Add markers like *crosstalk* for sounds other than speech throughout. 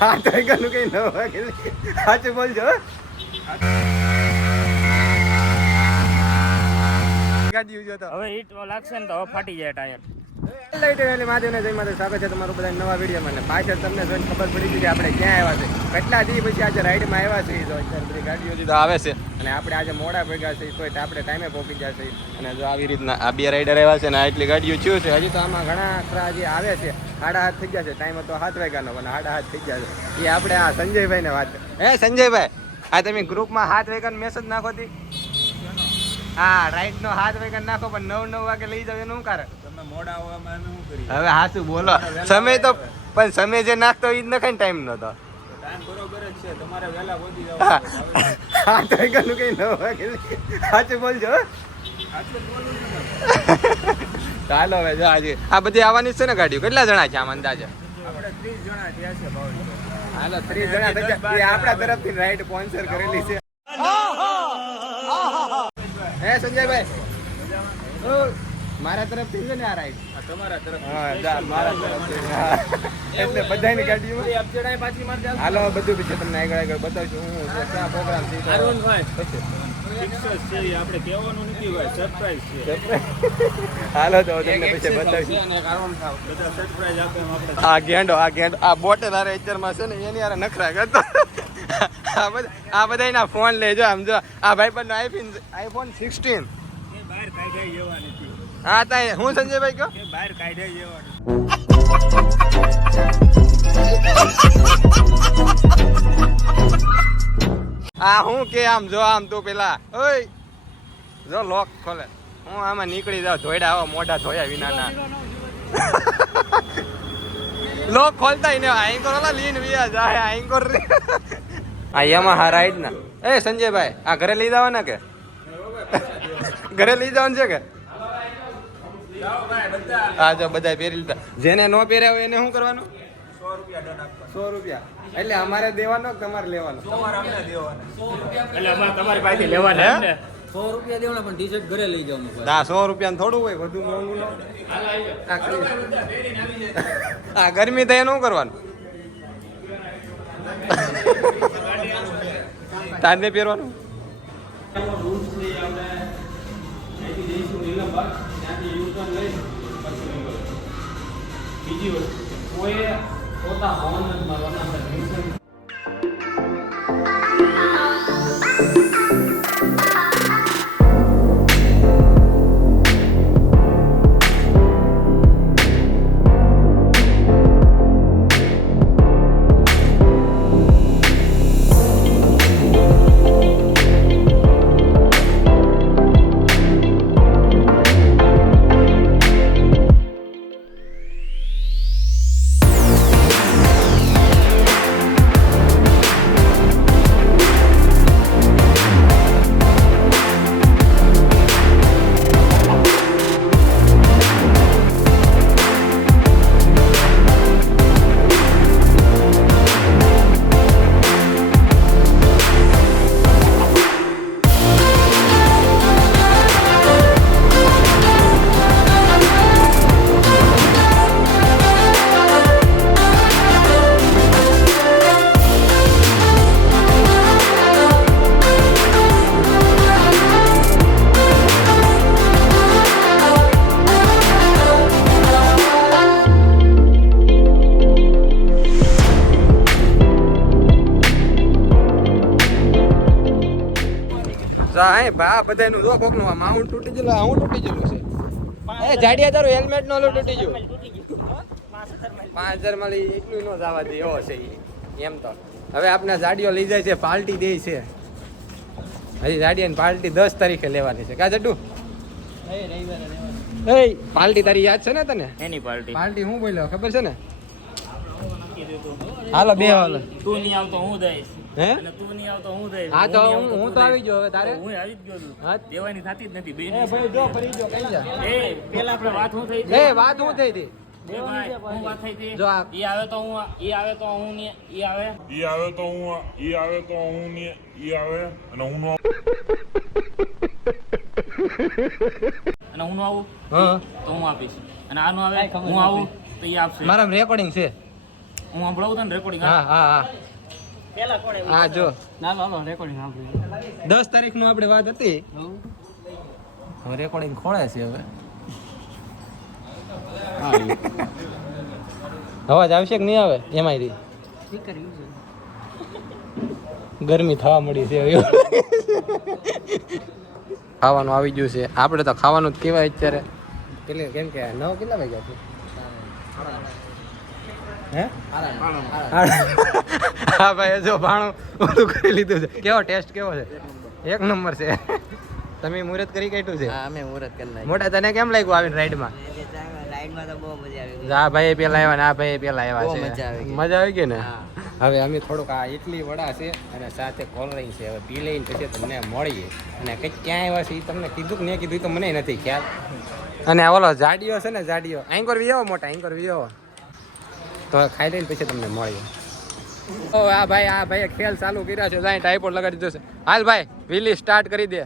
હાથ વાગ્યાનું કંઈ ન વાગે. સાચું બોલજો. ગાડી ઉજો તો. હવે હીટ લાગશે ને તો ફાટી જાય ટાયર. લાઈટ એટલે મહાદેવને જય માતા સ્વાગત છે તમારું બધા નવા વિડીયોમાં. ને પાછળ તમને જોઈને ખબર પડી ગઈ કે આપણે ક્યાં આવ્યા છે. કેટલા દી પછી આજે રાઈડમાં આવ્યા છે તો અત્યારે બધી ગાડીઓ તો આવે છે. અને આપણે આજે મોડા ભેગા છે તો આપણે ટાઈમે પહોંચી ગયા છે અને જો આવી રીતના આ બે રાઈડર આવ્યા છે ને આટલી ગાડીઓ થયું છે. હજી તો આમાં ઘણા ખરા હજી આવે છે. સાડા હાથ થઈ ગયા છે. ટાઈમ તો હાથ વાગ્યાનો પણ સાડા હાથ થઈ ગયા છે. એ આપણે આ સંજયભાઈને વાત હે સંજયભાઈ આ તમે ગ્રુપમાં હાથ વાગ્યાનો મેસેજ નાખો હતી હા રાઈટ નો હાથ વાગ્યા નાખો પણ નવ નવ વાગે લઈ જાવ એનું શું કારણ? તમે મોડા આવવામાં શું કરી હવે હાચું બોલો. સમય તો પણ સમય જે નાખતો એ જ નખાય ટાઈમ નતો ટાઈમ બરોબર જ છે. તમારે વહેલા પહોંચી જવાનું. હાથ વાગ્યાનું કઈ ન વાગે સાચું બોલજો ને ચાલો હવે જો આજે આ બધી આવવાની છે ને ગાડીઓ? કેટલા જણા છે આમ અંદાજે? આપણે ત્રીસ જણા થયા છે ભાવ. હાલો ત્રીસ જણા થઈ આપણા તરફથી રાઈડ સ્પોન્સર કરેલી છે. હે સંજયભાઈ. મારા તરફથી છે ને આ રાઈડ તમારા તરફ હા મારા તરફથી. એટલે બધાની ચાલ હાલો બધું બીજું તમને આગળ આગળ બતાવશું હું ક્યાં પ્રોગ્રામ છે હાલો તો તમને પછી બતાવીશું. બધા સરપ્રાઈઝ આપે એમ આપણે. આ ગેંડો આ ગેંડો આ બોટલ તારે અત્યારમાં છે ને એની યાર નખરા કરતો. આ બધા આ બધાના ફોન લેજો આમ જો. આ ભાઈ પણ આઈફોન આઈફોન સિક્સટીન એ બહાર કાઢ્યા જેવા નથી હા તા હું સંજયભાઈ કહો? બહાર કાઢે જેવા *laughs* આ હું કે આમ જો આમ તું પેલા ઓય જો લોક ખોલે. હું આમાં નીકળી જાઉં ધોયડા આવો મોઢા ધોયા વિનાના. *laughs* લોક ખોલતા ને આઈંકોર ઓલા લીન વિયા જાય આઈંકોર *laughs* આ યમા હા રાઈડ ના. એ સંજયભાઈ આ ઘરે લઈ જવાના કે? *laughs* ઘરે લઈ જવાનું છે કે? હા જો બધા પહેરી લીધા. જેને ન પહેર્યા હોય એને શું કરવાનું? સો રૂપિયા સો રૂપિયા એટલે અમારે દેવાનો કે તમારે લેવાનો? તમારે અમને દેવાના. એટલે અમારે તમારી પાસેથી લેવાના હે? સો રૂપિયા દેવાના પણ ટી શર્ટ ઘરે લઈ જવાનું. ના સો રૂપિયા થોડું હોય વધુ મોંઘું ન આ ગરમી થાય એનું શું કરવાનું. તારને પહેરવાનું? போட்டா அவன் மரம் அந்த மியூசியம் સાહેબ બા બધાનું જો કોકનું આ માઉન્ટ તૂટી ગયેલું આ તૂટી ગયેલું છે. એ જાડિયા તારું હેલ્મેટ નો તૂટી ગયું. પાંચ હજારમાં લઈ એટલું નો જવા દે એવો છે. એમ તો. હવે આપણે જાડીઓ લઈ જાય છે પાર્ટી દે છે. હજી જાડિયાની પાર્ટી દસ તારીખે લેવાની છે. કા જડું એ પાર્ટી તારી યાદ છે ને તને? એની પાર્ટી પાર્ટી હું બોલ્યો? ખબર છે ને? હાલો બે હાલો. તું નહીં આવતો હું દઈશ હે? તું નહીં આવતો હું દઈશ હા તો હું હું તો આવી ગયો હવે તારે? હું આવી જ ગયો છું. હા? દેવાની થતી જ નથી બેન ભાઈ જો ફરી જો કઈ જા. એ પેલા આપણે વાત હું થઈ એ વાત હું થઈ હતી. એ ભાઈ હું વાત થઈ હતી? જો ઈ આવે તો હું ઈ આવે તો હું ને ઈ આવે? ઈ આવે તો હું ઈ આવે તો હું ને ઈ આવે અને હું નો અને હું નો આવું? હા. તો હું આપીશ. અને આનું આવે હું આવું તો ઈ આપશે. મારા રેકોર્ડિંગ છે. હું સંભળાવું તને રેકોર્ડિંગ હા હા હા. હા જો. ના દસ તારીખનું આપણે વાત હતી. હવે રેકોર્ડિંગ ખોળે છે હવે. અવાજ આવશે કે નહીં આવે? એમાં ગરમી થવા મળી છે હવે. ખાવાનું આવી ગયું છે. આપણે તો ખાવાનું જ કહેવાય અત્યારે. કેટલે કેમ કે નવ કેટલા વાગ્યા છે? હે? હા ભાઈ જો ભાણું ઓલું કરી લીધું છે. કેવો ટેસ્ટ કેવો છે? એક નંબર છે. તમે મુહૂર્ત કરી કાઢ્યું છે? હા અમે મુહૂર્ત કરી નાખ્યું મોટા તને કેમ લાગ્યું આવીને રાઈડમાં? લાઈનમાં તો બહુ મજા આવી આ ભાઈ પેલા આવ્યા ને આ ભાઈ પેલા આવ્યા છે. મજા આવી મજા આવી ગઈ ને? હવે અમે થોડુંક આ ઇડલી વડા છે અને સાથે કોલડ્રિંક છે. હવે પી લઈને પછી તમને મળીએ. અને કંઈક ક્યાં આવ્યા છે એ તમને કીધું કે નહીં કીધું તો મને નથી ખ્યાલ. અને ઓલો જાડીઓ છે ને જાડીઓ આંકોર વિયો મોટા આંકોર વિયો. તો ખાઈ લઈને પછી તમને મળીએ. ઓ, આ ભાઈ આ ભાઈ ખેલ ચાલુ કર્યા છે. જાય ટાઈપોડ લગાડી દીધો છે. હાલ ભાઈ વિલી સ્ટાર્ટ કરી દે.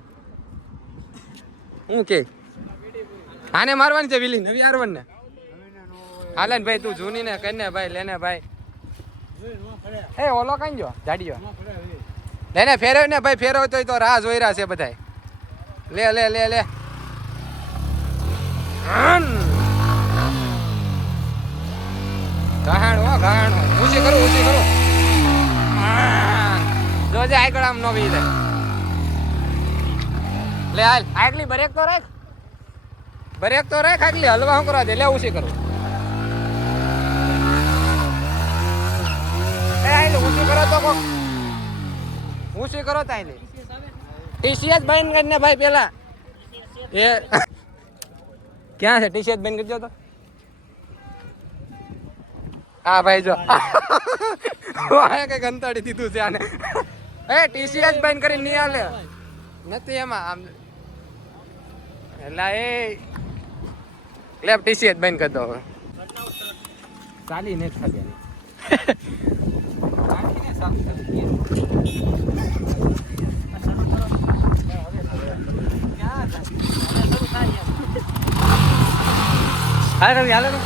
હું કે? આને મારવાની છે વિલી નવી આરવન ને? હાલે ને ભાઈ, તું જૂની ને કઈને ભાઈ, લેને ભાઈ. એ, ઓલો કઈ જાડી જાડીયો. લેને ફેરવ ને ભાઈ ફેરવ તો રાહ જોઈ રહ્યા છે બધાય. લે લે લે લે. હો ઊંચી કરું ઊંચી કરું. જોજે આગળ આમ નો વી લે, હાલ, આગલી બ્રેક તો રાખ. બ્રેક તો રાખ, આગલી હલવા હું કરવા દે. લે, ઊંચી કરું. એ આઈ ઊંચી કરો તો કોક. ઊંચી કરો તાઈ લે ટીસીએસ બંધ કરીને ભાઈ પેલા. એ. *laughs* ક્યાં છે? ટીશર્ટ બંધ કરજો તો. હા ભાઈ જો. આ કઈ ગંતાડી દીધું છે આને. એ ટીસીએસ બંધ કરી નહીં આલે નથી એમાં આમ. એટલે એ લેપ ટીસીએસ બંધ કરી દો હવે. ચાલી નહીં ખાલી. હાલે રવિ, હાલે રવિ.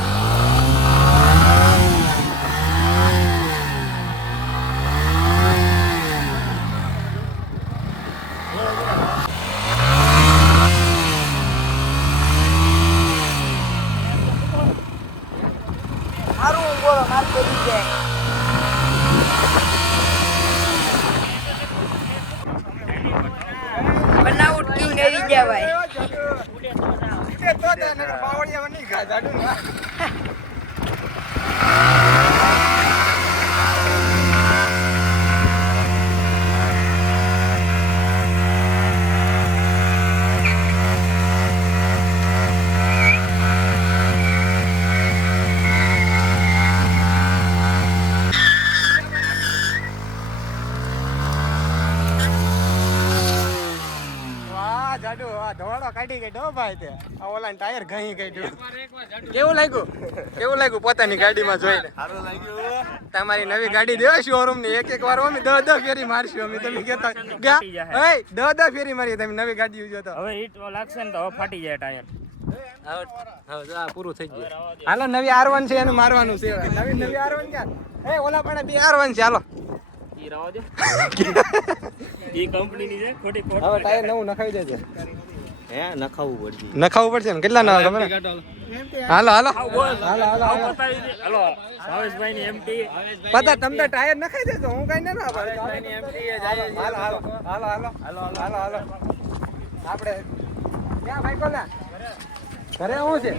બનાવટ ક્યું નહીં જવાય વાહ કાઢી ગઈ ભાઈ તે. આ ઓલા ટાયર ઘણી કાઢ્યું. કેવું લાગ્યું? કેવું લાગ્યું પોતાની ગાડીમાં જોઈને? તમારી નવી ગાડી દેવા શોરૂમની એક એક વાર અમે દહ દહ ફેરી મારશું. અમે તમે કહેતા ગા એ દહ દહ ફેરી મારી તમે નવી ગાડી જો તો. હવે હીટ લાગશે ને તો હવે ફાટી જાય ટાયર. હવે જો આ પૂરું થઈ ગયું. હાલો નવી આર વન છે એનું મારવાનું છે. નવી નવી આર વન ક્યાં? એ ઓલા પણ બી આર છે. હાલો. ઈ રવા દે. ઈ કંપનીની છે ખોટી ખોટ. હવે ટાયર નવું નખાવી દેજે. નખાવું પડશે. નખાવું પડશે ને? કેટલા નવા ખબર હાલો હાલો. હાલો હાલો. હાલો બતાવી દે હલો ભાવેશભાઈ ની એમટી પતા તમને ટાયર નખાઈ દેજો હું કઈ ના પાડું હાલો હાલો હાલો હાલો. હાલો હાલો હાલો આપણે ક્યાં ભાઈ કોલા ઘરે શું છે?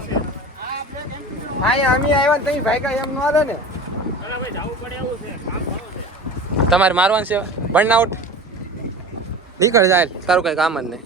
હા અમે આવ્યા ને તમે ભાઈ એમ ન આવે ને. ભાઈ જવું પડે એવું છે કામ ઘણું છે તમારે મારવાનું છે? બર્ન આઉટ નીકળ જાય તારું કઈ કામ જ નહીં.